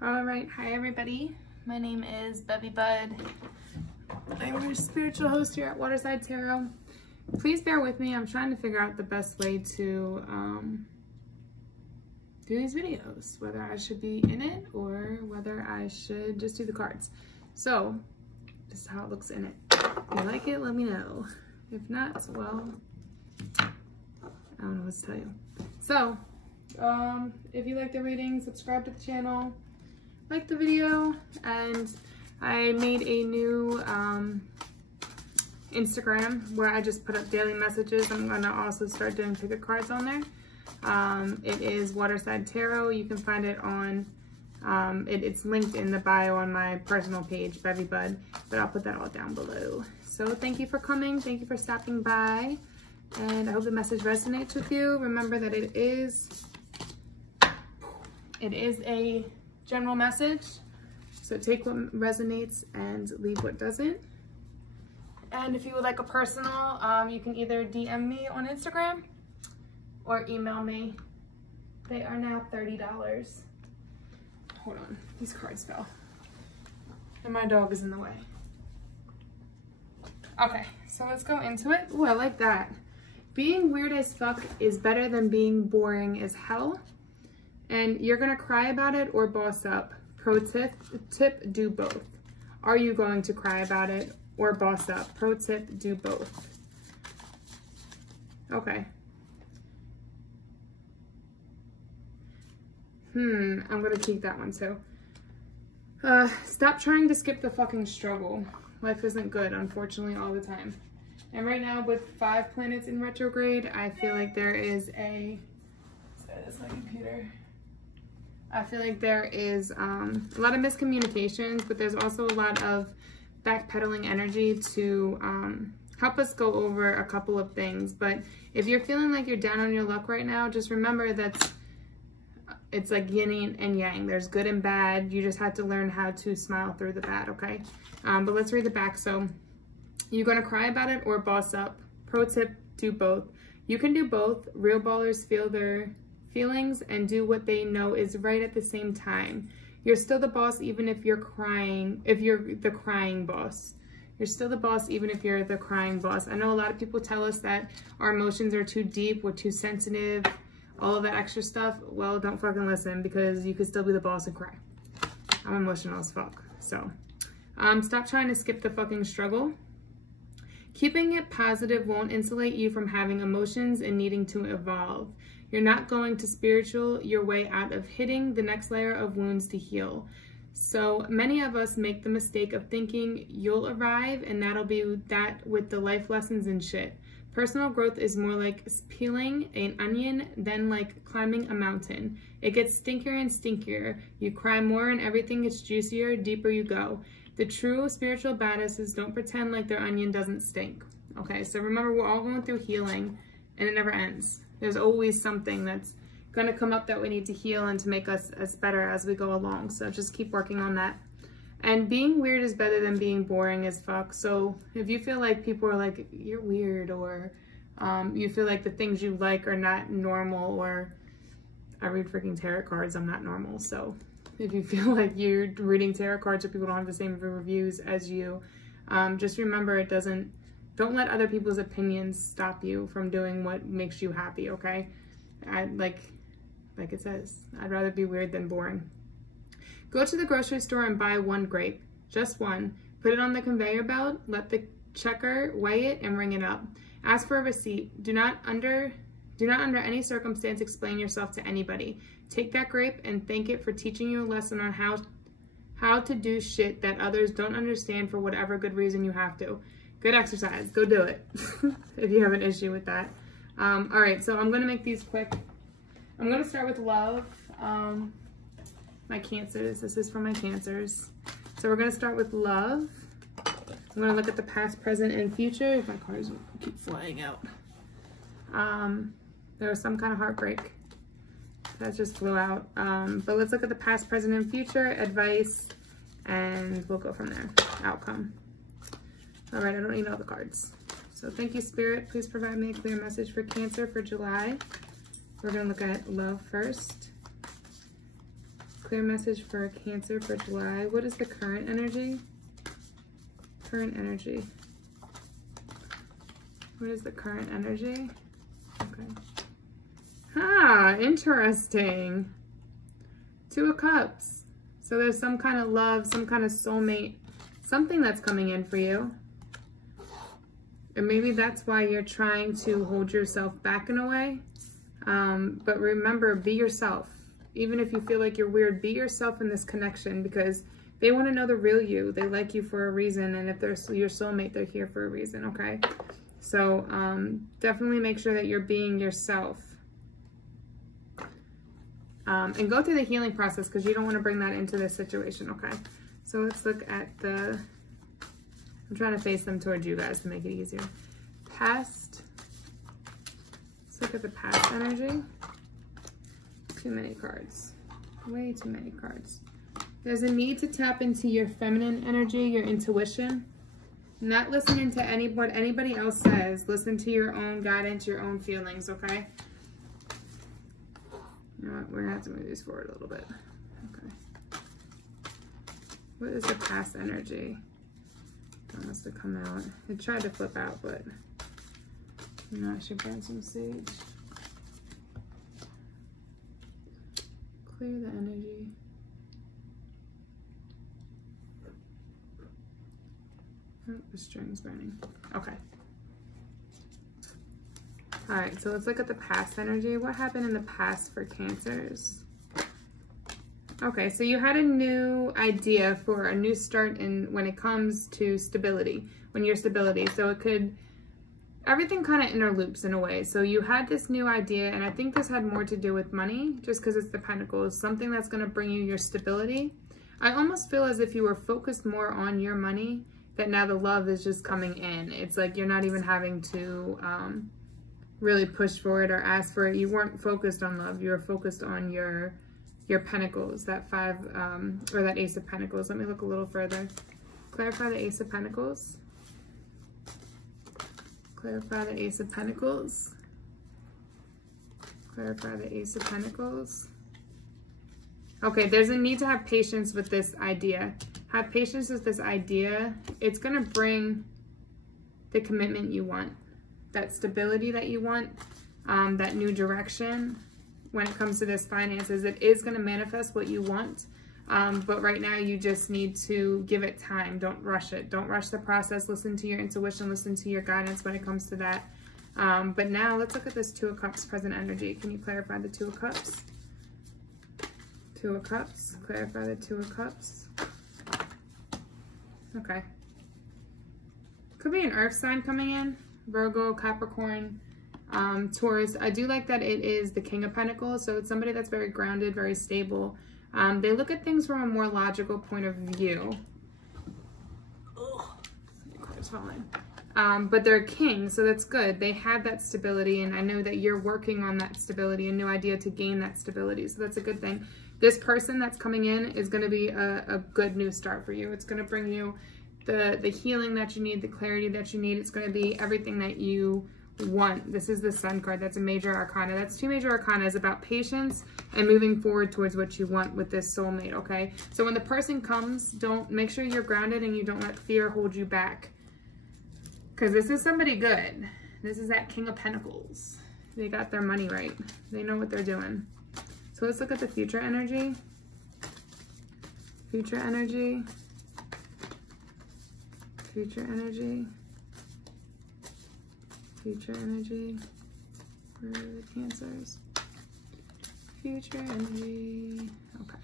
All right, hi everybody. My name is Bevy Bud. I'm your spiritual host here at Waterside Tarot. Please bear with me. I'm trying to figure out the best way to do these videos, whether I should be in it or whether I should just do the cards. So this is how it looks in it. If you like it, let me know. If not, well, I don't know what to tell you. So if you like the reading, subscribe to the channel, like the video, and I made a new Instagram where I just put up daily messages. I'm gonna also start doing pick-up cards on there. It is Waterside Tarot. You can find it on, it's linked in the bio on my personal page, Bevy Bud, but I'll put that all down below. So thank you for coming. Thank you for stopping by. And I hope the message resonates with you. Remember that it is a general message. So take what resonates and leave what doesn't. And if you would like a personal, you can either DM me on Instagram or email me. They are now $30. Hold on, these cards fell. And my dog is in the way. Okay, so let's go into it. Ooh, I like that. Being weird as fuck is better than being boring as hell. And you're gonna cry about it or boss up. Pro tip, do both. Are you going to cry about it or boss up? Pro tip, do both. Okay. I'm gonna keep that one too. Stop trying to skip the fucking struggle. Life isn't good, unfortunately, all the time. And right now, with 5 planets in retrograde, I feel like there is a... Sorry, that's my computer. I feel like there is a lot of miscommunications, but there's also a lot of backpedaling energy to help us go over a couple of things. But if you're feeling like you're down on your luck right now, just remember that it's like yin and yang. There's good and bad. You just have to learn how to smile through the bad, okay? But let's read the back. So you're going to cry about it or boss up. Pro tip, do both. You can do both. Real ballers feel their feelings and do what they know is right at the same time. You're still the boss even if you're crying, if you're the crying boss. You're still the boss even if you're the crying boss. I know a lot of people tell us that our emotions are too deep, we're too sensitive, all of that extra stuff. Well, don't fucking listen, because you could still be the boss and cry. I'm emotional as fuck. So stop trying to skip the fucking struggle. Keeping it positive won't insulate you from having emotions and needing to evolve. You're not going to spiritual your way out of hitting the next layer of wounds to heal. So many of us make the mistake of thinking you'll arrive and that'll be that with the life lessons and shit. Personal growth is more like peeling an onion than like climbing a mountain. It gets stinkier and stinkier. You cry more and everything gets juicier, deeper you go. The true spiritual badasses don't pretend like their onion doesn't stink. Okay, so remember, we're all going through healing and it never ends. There's always something that's gonna come up that we need to heal and to make us as better as we go along. So just keep working on that. And being weird is better than being boring as fuck. So if you feel like people are like, you're weird, or you feel like the things you like are not normal, or I read freaking tarot cards, I'm not normal. So if you feel like you're reading tarot cards or people don't have the same reviews as you, just remember don't let other people's opinions stop you from doing what makes you happy, okay? Like it says, I'd rather be weird than boring. Go to the grocery store and buy 1 grape, just one. Put it on the conveyor belt, let the checker weigh it and ring it up. Ask for a receipt. Do not under any circumstance explain yourself to anybody. Take that grape and thank it for teaching you a lesson on how to do shit that others don't understand for whatever good reason you have to. Good exercise. Go do it if you have an issue with that. All right, so I'm going to make these quick. I'm going to start with love. My Cancers. This is for my Cancers. So we're going to start with love. I'm going to look at the past, present, and future. If my cards keep flying out. There was some kind of heartbreak. That just flew out. But let's look at the past, present, and future. Advice. And we'll go from there. Outcome. All right, I don't need all the cards. So thank you, Spirit. Please provide me a clear message for Cancer for July. We're going to look at love first. Clear message for Cancer for July. What is the current energy? Current energy. What is the current energy? Okay. Ah, interesting. Two of Cups. So there's some kind of love, some kind of soulmate, something that's coming in for you. And maybe that's why you're trying to hold yourself back in a way. But remember, be yourself. Even if you feel like you're weird, be yourself in this connection, because they want to know the real you. They like you for a reason. And if they're your soulmate, they're here for a reason, okay? So definitely make sure that you're being yourself. And go through the healing process, because you don't want to bring that into this situation, okay? So let's look at the... I'm trying to face them towards you guys to make it easier. Past. Let's look at the past energy. Too many cards. Way too many cards. There's a need to tap into your feminine energy, your intuition. Not listening to what anybody else says. Listen to your own guidance, your own feelings, okay? You know what? We're going to have to move these forward a little bit. Okay. What is the past energy? That must have come out. It tried to flip out, but you know, I should burn some sage. Clear the energy. Oh, the string's burning. Okay. All right, so let's look at the past energy. What happened in the past for Cancers? Okay, so you had a new idea for a new start when it comes to stability, when you're stability. So it could, everything kind of interloops in a way. So you had this new idea, and I think this had more to do with money, just because it's the Pentacles, something that's going to bring you your stability. I almost feel as if you were focused more on your money, that now the love is just coming in. It's like you're not even having to really push for it or ask for it. You weren't focused on love. You were focused on your Pentacles, that or that Ace of Pentacles. Let me look a little further. Clarify the Ace of Pentacles. Clarify the Ace of Pentacles. Clarify the Ace of Pentacles. Okay, there's a need to have patience with this idea. Have patience with this idea. It's going to bring the commitment you want, that stability that you want, that new direction. When it comes to this finances, it is going to manifest what you want. But right now you just need to give it time. Don't rush it. Don't rush the process. Listen to your intuition. Listen to your guidance when it comes to that. But now let's look at this Two of Cups present energy. Can you clarify the Two of Cups? Two of Cups. Clarify the Two of Cups. Okay. Could be an earth sign coming in. Virgo, Capricorn, Taurus. I do like that it is the King of Pentacles, so it's somebody that's very grounded, very stable. They look at things from a more logical point of view. Car's falling. But they're king, so that's good. They have that stability, and I know that you're working on that stability, a new idea to gain that stability, so that's a good thing. This person that's coming in is going to be a good new start for you. It's going to bring you the healing that you need, the clarity that you need. It's going to be everything that you want. This is the Sun card. That's a major arcana. That's two major arcana. It's about patience and moving forward towards what you want with this soulmate, okay? So when the person comes, make sure you're grounded and you don't let fear hold you back. Because this is somebody good. This is that King of Pentacles. They got their money right. They know what they're doing. So let's look at the future energy. Future energy. Future energy. Future energy. Where are the Cancers? Future energy. Okay.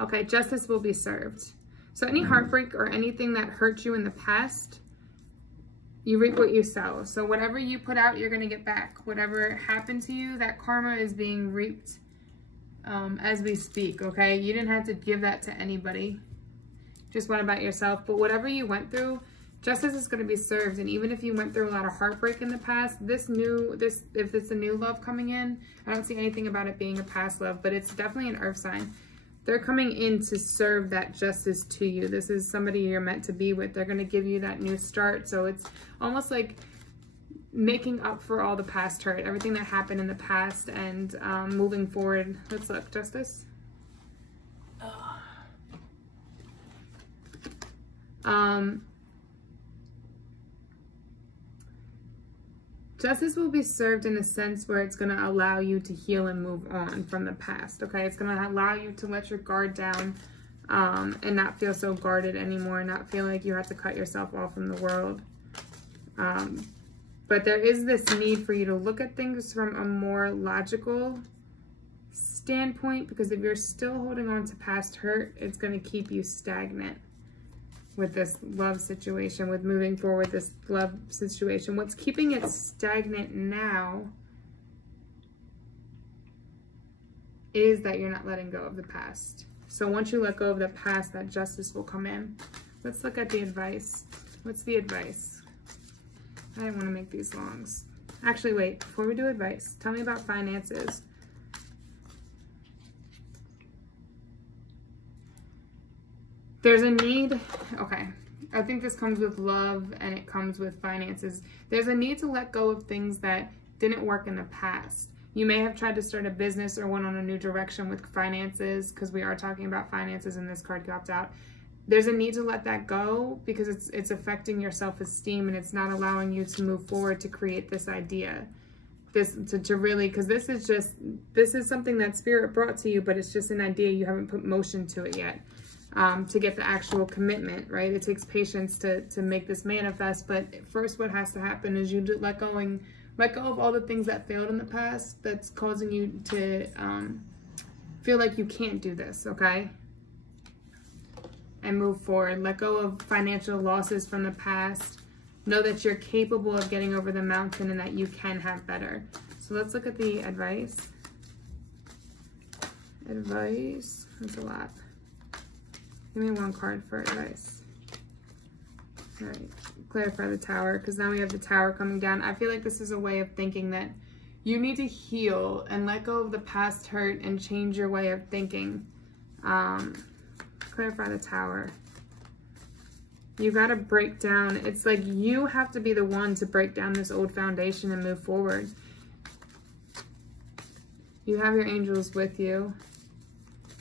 Okay, justice will be served. So any heartbreak or anything that hurt you in the past, you reap what you sow. So whatever you put out, you're going to get back. Whatever happened to you, that karma is being reaped as we speak, okay? You didn't have to give that to anybody. Just went about yourself. But whatever you went through, justice is going to be served. And even if you went through a lot of heartbreak in the past, if it's a new love coming in, I don't see anything about it being a past love, but it's definitely an earth sign. They're coming in to serve that justice to you. This is somebody you're meant to be with. They're going to give you that new start. So it's almost like making up for all the past hurt, everything that happened in the past, and moving forward. Let's look. Justice. Justice will be served in a sense where it's going to allow you to heal and move on from the past, okay? It's going to allow you to let your guard down and not feel so guarded anymore, not feel like you have to cut yourself off from the world. But there is this need for you to look at things from a more logical standpoint, because if you're still holding on to past hurt, it's going to keep you stagnant with this love situation, with moving forward this love situation. What's keeping it stagnant now is that you're not letting go of the past. So once you let go of the past, that justice will come in. Let's look at the advice. What's the advice? I didn't want to make these longs. Actually, wait, before we do advice, tell me about finances. There's a need, okay, I think this comes with love and it comes with finances. There's a need to let go of things that didn't work in the past. You may have tried to start a business or went on a new direction with finances, because we are talking about finances in this card dropped out. There's a need to let that go because it's affecting your self-esteem, and it's not allowing you to move forward to create this idea. To really, because this is something that spirit brought to you, but it's just an idea. You haven't put motion to it yet. To get the actual commitment, right? It takes patience to make this manifest, but first what has to happen is you let go of all the things that failed in the past that's causing you to feel like you can't do this, okay? And move forward. Let go of financial losses from the past. Know that you're capable of getting over the mountain and that you can have better. So let's look at the advice. Advice, that's a lot. Give me one card for advice. All right, clarify the Tower, because now we have the Tower coming down. I feel like this is a way of thinking that you need to heal and let go of the past hurt and change your way of thinking. Clarify the Tower. You got to break down. It's like you have to be the one to break down this old foundation and move forward. You have your angels with you,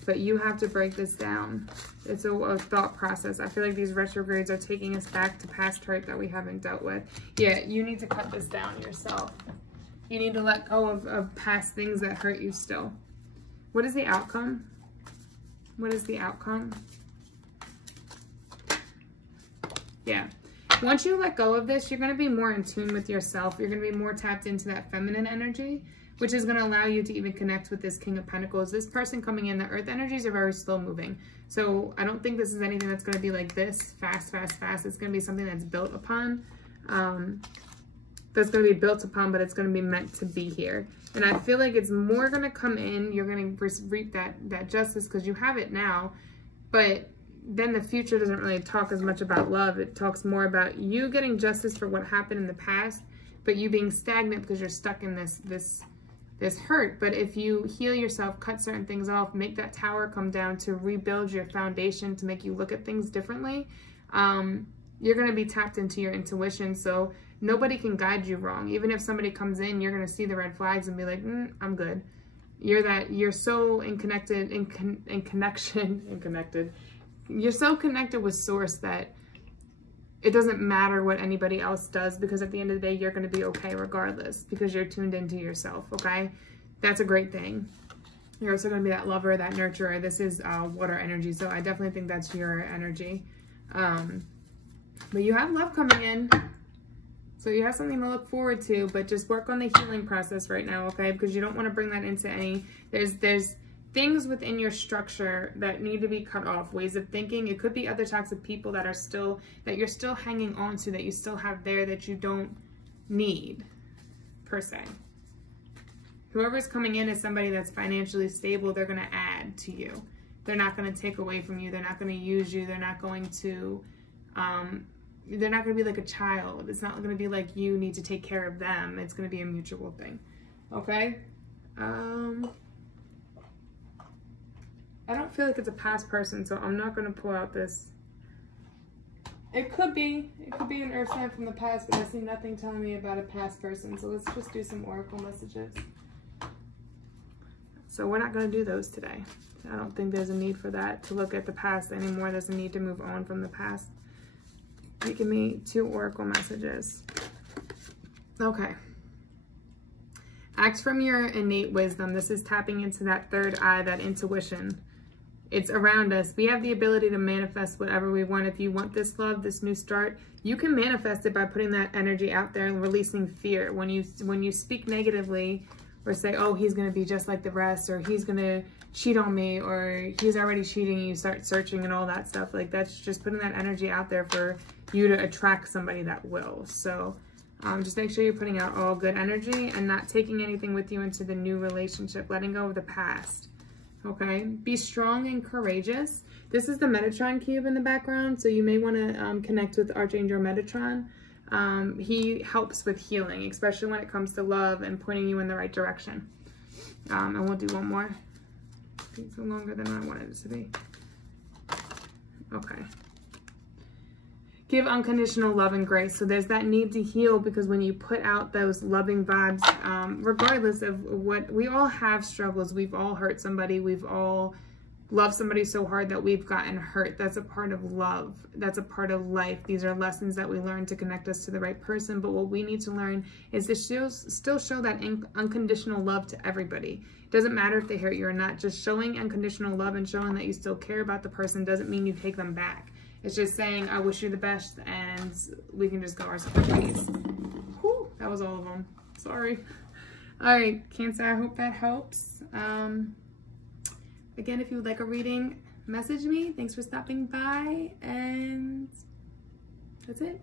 but you have to break this down. It's a thought process. I feel like these retrogrades are taking us back to past hurt that we haven't dealt with. Yeah, you need to cut this down yourself. You need to let go of past things that hurt you still. What is the outcome? What is the outcome? Yeah. Once you let go of this, you're going to be more in tune with yourself. You're going to be more tapped into that feminine energy, which is going to allow you to even connect with this King of Pentacles. This person coming in, the earth energies are very slow moving. So I don't think this is anything that's going to be like this, fast, fast, fast. It's going to be something that's built upon. That's going to be built upon, but it's going to be meant to be here. And I feel like it's more going to come in. You're going to reap that justice because you have it now. But then the future doesn't really talk as much about love. It talks more about you getting justice for what happened in the past, but you being stagnant because you're stuck in this hurt. But if you heal yourself, cut certain things off, make that tower come down to rebuild your foundation, to make you look at things differently, you're going to be tapped into your intuition. So nobody can guide you wrong. Even if somebody comes in, you're going to see the red flags and be like, I'm good. You're so connected. You're so connected with source that it doesn't matter what anybody else does, because at the end of the day, you're going to be okay regardless, because you're tuned into yourself, okay? That's a great thing. You're also going to be that lover, that nurturer. This is water energy, so I definitely think that's your energy. But you have love coming in, so you have something to look forward to, but just work on the healing process right now, okay? Because you don't want to bring that into any... There's things within your structure that need to be cut off, ways of thinking. It could be other types of people that you're still hanging on to, that you still have there, that you don't need, per se. Whoever's coming in is somebody that's financially stable. They're going to add to you. They're not going to take away from you. They're not going to use you. They're not going to be like a child. It's not going to be like you need to take care of them. It's going to be a mutual thing. Okay? I don't feel like it's a past person, so I'm not going to pull out this. It could be an earth sign from the past, but I see nothing telling me about a past person. So let's just do some oracle messages. So we're not going to do those today. I don't think there's a need for that, to look at the past anymore. There's a need to move on from the past. You give me 2 oracle messages. Okay. Act from your innate wisdom. This is tapping into that third eye, that intuition. It's around us. We have the ability to manifest whatever we want. If you want this love, this new start, you can manifest it by putting that energy out there and releasing fear. When you speak negatively or say, oh, he's going to be just like the rest, or he's going to cheat on me, or he's already cheating, you start searching and all that stuff. Like, that's just putting that energy out there for you to attract somebody that will. So just make sure you're putting out all good energy and not taking anything with you into the new relationship, letting go of the past. Okay, be strong and courageous. This is the Metatron cube in the background, so you may want to connect with Archangel Metatron. He helps with healing, especially when it comes to love and pointing you in the right direction. And we'll do one more. It's longer than I wanted it to be. Okay. Give unconditional love and grace. So there's that need to heal, because when you put out those loving vibes, regardless of what, we all have struggles. We've all hurt somebody. We've all loved somebody so hard that we've gotten hurt. That's a part of love. That's a part of life. These are lessons that we learn to connect us to the right person. But what we need to learn is to still show that unconditional love to everybody. It doesn't matter if they hurt you or not. Just showing unconditional love and showing that you still care about the person doesn't mean you take them back. It's just saying, I wish you the best, and we can just go our separate ways. Whew, that was all of them. Sorry. All right, Cancer, I hope that helps. Again, if you would like a reading, message me. Thanks for stopping by, and that's it.